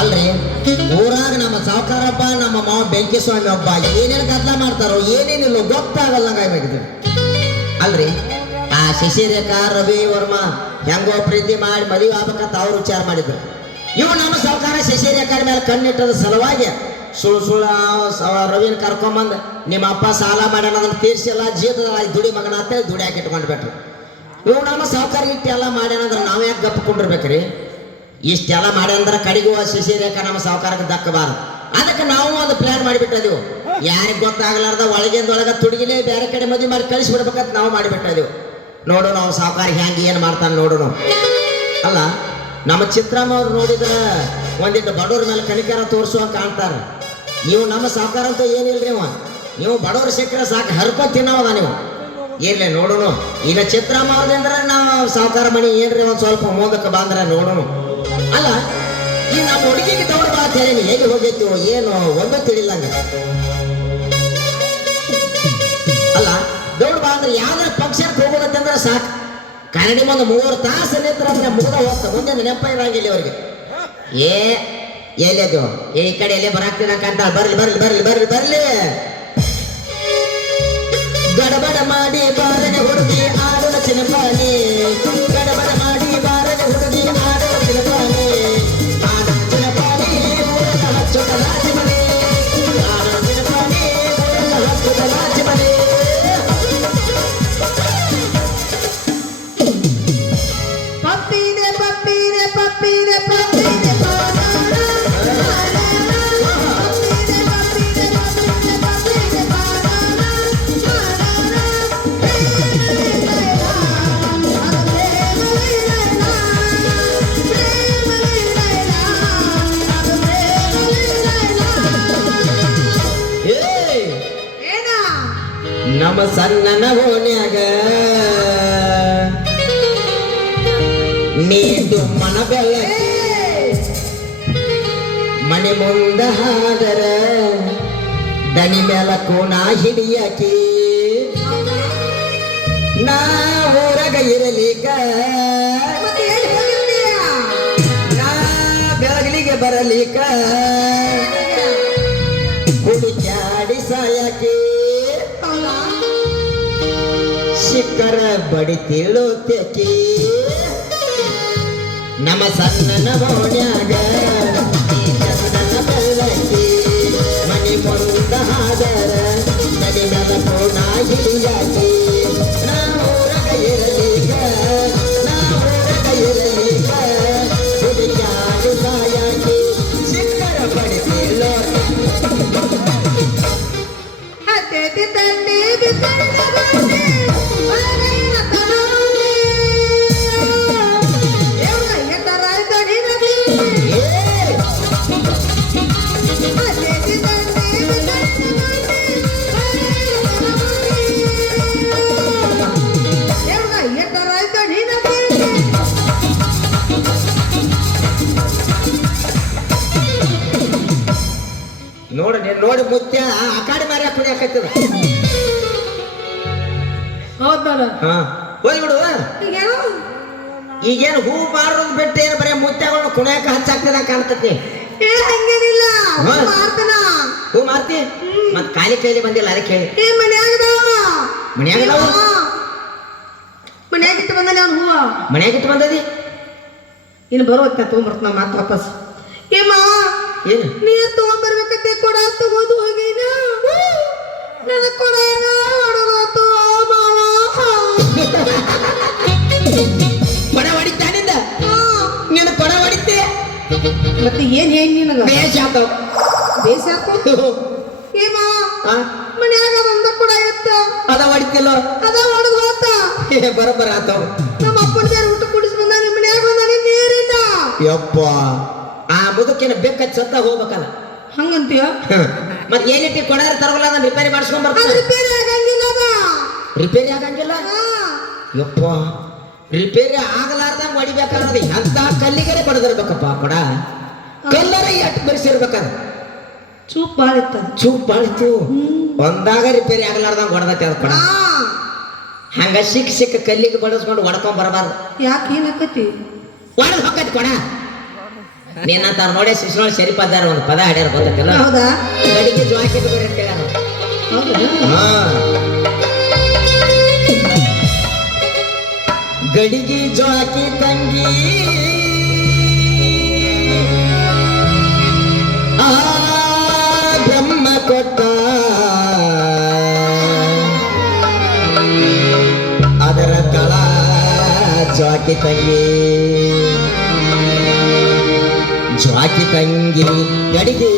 ಅಲ್ರಿ ಊರಾಗ ನಮ್ಮ ಸಾವುಕಾರಪ್ಪ ನಮ್ಮ ಮಾವ ಬೆಂಕಿ ಸ್ವಾಮಿ ಒಬ್ಬ ಏನೇನು ಗದ್ದಲ ಮಾಡ್ತಾರೋ ಏನೇನಿಲ್ಲ ಗೊತ್ತಾಗಲ್ಲಂಗಾಗಿದ್ದು ಅಲ್ರಿ. ಆ ಶಶಿರೇಖಾ ರವಿ ವರ್ಮ ಹೆಂಗೋ ಪ್ರೀತಿ ಮಾಡಿ ಮದುವೆ ಆಗ್ಬೇಕಂತ ಅವ್ರು ವಿಚಾರ ಮಾಡಿದ್ರು. ಇವು ನಮ್ಮ ಸಾವುಕಾರ ಶಶಿರೇಖಾರ ಮೇಲೆ ಕಣ್ಣಿಟ್ಟದ ಸಲುವಾಗಿ ಸುಳ್ಳು ರವಿನ ಕರ್ಕೊಂಬಂದು ನಿಮ್ಮ ಅಪ್ಪ ಸಾಲ ಮಾಡ್ಯಾನ ಅದನ್ನು ತೀರ್ಸಿಲ್ಲ ಜೀತದ ದುಡಿ ಮಗನ ಅಂತ ದುಡಿ ಹಾಕಿ ಇಟ್ಕೊಂಡ್ಬಿಟ್ರು. ಇವು ನಮ್ಮ ಸಾವುಕಾರ ಇಟ್ಟೆಲ್ಲ ಮಾಡ್ಯಾನಂದ್ರೆ ನಾವು ಯಾಕೆ ಗಪ್ಪಕೊಂಡಿರ್ಬೇಕ್ರಿ? ಇಷ್ಟೆಲ್ಲ ಮಾಡ್ಯಾನಂದ್ರೆ ಕಡೆಗೂ ಶಶಿರೇಖಾ ನಮ್ಮ ಸಾವುಕಾರಕ್ಕೆ ದಕ್ಕಬಾರ್ದು. ಅದಕ್ಕೆ ನಾವು ಒಂದು ಪ್ಲಾನ್ ಮಾಡಿಬಿಟ್ಟದೆವು. ಯಾರಿಗೆ ಗೊತ್ತಾಗಲಾರ್ದ ಒಳಗಿಂದೊಳಗೆ ತುಡುಗಿಲೇ ಬೇರೆ ಕಡೆ ಮದುವೆ ಮಾಡಿ ಕಳಿಸ್ಬಿಡ್ಬೇಕಂತ ನಾವು ಮಾಡಿಬಿಟ್ಟದೆವು. ನೋಡು ನಾವು ಸಾವುಕಾರ ಹ್ಯಾಂಗೆ ಏನು ಮಾಡ್ತಾನೆ ನೋಡೋಣ. ಅಲ್ಲ ನಮ್ಮ ಚಿತ್ರಮ್ಮ ಅವ್ರು ನೋಡಿದ್ರೆ ಒಂದಿಟ್ಟು ಬಡವ್ರ ಮೇಲೆ ಕಣಿಕಾರ ತೋರಿಸುವ ಕಾಣ್ತಾರೆ. ನೀವು ನಮ್ಮ ಸಾವುಕಾರ ಅಂತ ಏನಿಲ್ರಿ ನೀವು ಬಡವ್ರ ಸಿಕ್ಕರೆ ಸಾಕು ಹರ್ಕೊಂಡು ತಿನ್ನೋದ ನೀವು ಏನ್ಲೇ ನೋಡೋಣ. ಈಗ ಚಿತ್ರಮ್ಮ ಅವ್ರದಂದ್ರೆ ನಾವು ಸಾವುಕಾರ ಮಣಿ ಏನ್ರಿ ಒಂದು ಸ್ವಲ್ಪ ಮುಂದಕ್ಕೆ ಬಂದ್ರೆ ನೋಡೋಣ. ಅಲ್ಲ ಈ ನಮ್ಮ ಹುಡುಗಿಗೆ ದೌಡ ಬಾ ಅಂತ ಹೇಳಿ ಹೇಗೆ ಹೋಗಿತ್ತು ಏನು ಒಂದು ತಿಳಿಲ್ಲಂಗ. ಅಲ್ಲ ದೌಡ ಬಾ ಅಂದ್ರೆ ಯಾವ್ದಾರ ಫಂಕ್ಷನ್ಗೆ ಹೋಗೋದಂದ್ರೆ ಸಾಕು ಕನ್ನಡಿ ಒಂದು 3 ತಾಸು ನಿಂತರ ಮುಗ್ದ ಹೋಗ್ತಾ ಮುಂದೆ ನೆನಪ ಇರಂಗಿಲ್ಲ ಅವ್ರಿಗೆ. ಎಲ್ಲದು ಈ ಕಡೆ ಎಲ್ಲೇ ಬರಾಕ್ತೀನಂತ ಬರ್ಲಿ ಬರ್ಲಿ ಬರ್ಲಿ ಬರ್ಲಿ ಬರ್ಲಿ ಗಡಬಡ ಮಾಡಿ ಬಾರನೆ ಹುಡುಗಿ ಆಡೋಣ ಚಿನ್ನಪಾನಿ ಗಡಬಡ ಮಾಡಿ ಬಾರನೆ ಹುಡುಗಿ ಆಡೋಣ ಚಿನ್ನಪಾನಿ ಆಡೋಣ ಚಿನ್ನಪಾನಿ ಹಚ್ಚೋಟ ಲಾಚಿ ಮನೆ ಆಡೋಣ ಚಿನ್ನಪಾನಿ ಹಚ್ಚೋಟ ಲಾಚಿ ಮನೆ. ಪಪ್ಪೀನೆ ಪಪ್ಪೀನೆ ಪಪ್ಪೀನೆ ಪಪ್ಪೀನೆ ನಮ್ಮ ಸಣ್ಣನ ಓಣ್ಯಾಗ ನೀದು ಮನ ಬೆಳಕಿ ಮನೆ ಮುಂದ ಹಾದರ ದನಿ ಮೇಲ ಕೋಣ ಹಿಡಿಯಾಕಿ ನಾ ಊರಾಗ ಇರಲಿಕ ನಾ ಬೆಳಗಲಿಗೆ ಬರಲಿಕ ಹುಡುಕ್ಯಾಡಿ ಸಾಯಾಕಿ ಶಿಖರ ಬಡಿತಿಳು ತೆಕಿ ನಮ್ಮ ಸಣ್ಣನ ಓಣ್ಯಾಗ ಚಂದನ ಬೆಳಕಿ ಮನೆ ಮುಂದ ಹಾದರ ನದಿ ನದ ಕೋಣ ಹಿಡಿಯಾಕಿ ನಾವೂರಗ ಇರಲಿಕ ನಾವೂರಗ ಇರಲಿಕ ಹುಡುಕ್ಯಾಡಿ ಸಾಯಾಕಿ ಶಿಖರ ಬಡಿತಿಳು ಹತ್ತೆತಿ ತಂಡಿ ಬಿತ್ತರದ ಬಂಡಿ ನೋಡಿ ನೋಡಿ ಮುತ್ಯ ಆ ಕಾಡಿ ಮಾರಿ ಕುಡಿಯಾಕತ್ತದ. ಹೌದ್ ನೋಡ ಹೋಗ್ಬಿಡು. ಈಗೇನು ಹೂ ಮಾರೋದು ಬಿಟ್ಟು ಏನು ಬರೀ ಮುತ್ಯಗಳನ್ನ ಕುಣಿಯಾಕ ಹಚ್ಚಾಕ್ತದ ಕಾಣ್ತತಿ. ಹಂಗೇನಿಲ್ಲ ಹೂ ಮಾರ್ತಿ ಮತ್ ಖಾಲಿ ಕೈಲಿ ಬಂದಿಲ್ಲ ಅದಕ್ಕೆ ಹೇಳಿ ಮನ್ಯಾಗ ಮನ್ಯಾಗಿಟ್ಟು ಬಂದ ಅವ್ನು ಹೂವ ಮನ್ಯಾಗಿಟ್ಟು ಬಂದದಿ ಇನ್ನು ಬರುವತ್ತ ತೊಗೊಂಬರ್ತ ನಾವು ಮಾತು ವಾಪಸ್. ಏಮ್ಮ ಏನು ನೀರು ತೊಗೊಂಬರ್ಬೇಕಂತೆ ಕೊಡ ತಗೊಂಡು ಹೋಗಿನ ನನ್ನ ಕೊಡ ಹೊಡೋತು ಕೊಡ ಹೊಡಿತಾನಿಂದ ನೀನು ಕೊಡ ಹೊಡಿತೆ ಮತ್ತೆ ಏನ್ ಹೇಳಿ ನಿನಗ ಬೇಷ ಆತವ ಬೇಸ ಏಮ ಮನ್ಯಾಗ ಒಂದ ಕೊಡ ಇತ್ತ ಅದ ಹೊಡಿತಿಲ್ಲ ಅದ ಹೊಡೆದು ಹೋತ ಬರಬರ ಆತವ. ನಮ್ಮ ಅಪ್ಪನ ಬೇರೆ ಊಟ ಕುಡಿಸಿ ಬಂದ ನಿಮ್ಮ ಮನ್ಯಾಗ ಬಂದಾನೆ ನೀರಿಲ್ಲ ಯಪ್ಪ ಆ ಮುದುಕಿನ ಬೆಕ್ಕ ಸತ್ತ ಹೋಗ್ಬೇಕಲ್ಲ ಹಂಗಂತೀಯ ಮತ್ ಏನಿಟ್ಟಿ ಕೊಡಾರ ತರವಲ್ಲ ಅದನ್ನ ರಿಪೇರಿ ಮಾಡಿಸ್ಕೊಂಡ್ ಬರ್ತಾರೆ. ರಿಪೇರಿ ಆಗಂಗಿಲ್ಲ ಅದ ರಿಪೇರಿ ಆಗಂಗಿಲ್ಲ ಯಪ್ಪ ರಿಪೇರಿ ಆಗಲಾರ್ದಂಗ ಹೊಡಿಬೇಕಾದ್ರೆ ಅಂತ ಕಲ್ಲಿಗೆ ಬಡದಿರ್ಬೇಕಪ್ಪ ಕೊಡ ಕಲ್ಲರ ಎಟ್ಟು ಬರಿಸಿರ್ಬೇಕಾದ್ರೆ ಚೂಪ್ ಬಾಳ ಇತ್ತ ಚೂಪ್ ಬಾಳಿತ್ತು ಒಂದಾಗ ರಿಪೇರಿ ಆಗಲಾರ್ದಂಗ ಹೊಡೆದೈತಿ ಅದ ಕೊಡ. ಹಂಗ ಸಿಕ್ಕ ಕಲ್ಲಿಗೆ ಬಡಿಸ್ಕೊಂಡು ಹೊಡ್ಕೊಂಡ್ ಬರಬಾರ್ದು. ಯಾಕೆ ಏನಾಕತಿ ಹೊಡೆದ್ ಹೋಗತಿ ಕೊಡ ನೀನಂತ ನೋಡಿ ಶಿಶುನೋಳ್ ಶರೀಫಾದಾರ ಒಂದು ಪದ ಹಾಡ್ಯಾರ ಗೊತ್ತಲ್ಲ, ಹೌದಾ? ಗಡಿಗೆ ಜ್ವಾಕಿ ತಗೋರಿ ಅಂತ ಹೇಳ್ಯಾರ. ಹೌದಾ? ಹಾ, ಗಡಿಗೆ ಜ್ವಾಕಿ ತಂಗಿ ಆ ಬ್ರಹ್ಮ ಕೊಟ್ಟ ಅದರ ತಳ ಜ್ವಾಕಿ ತಂಗಿ, ಜ್ವಾಕಿ ತಂಗಿ ಗಡಿಗೆ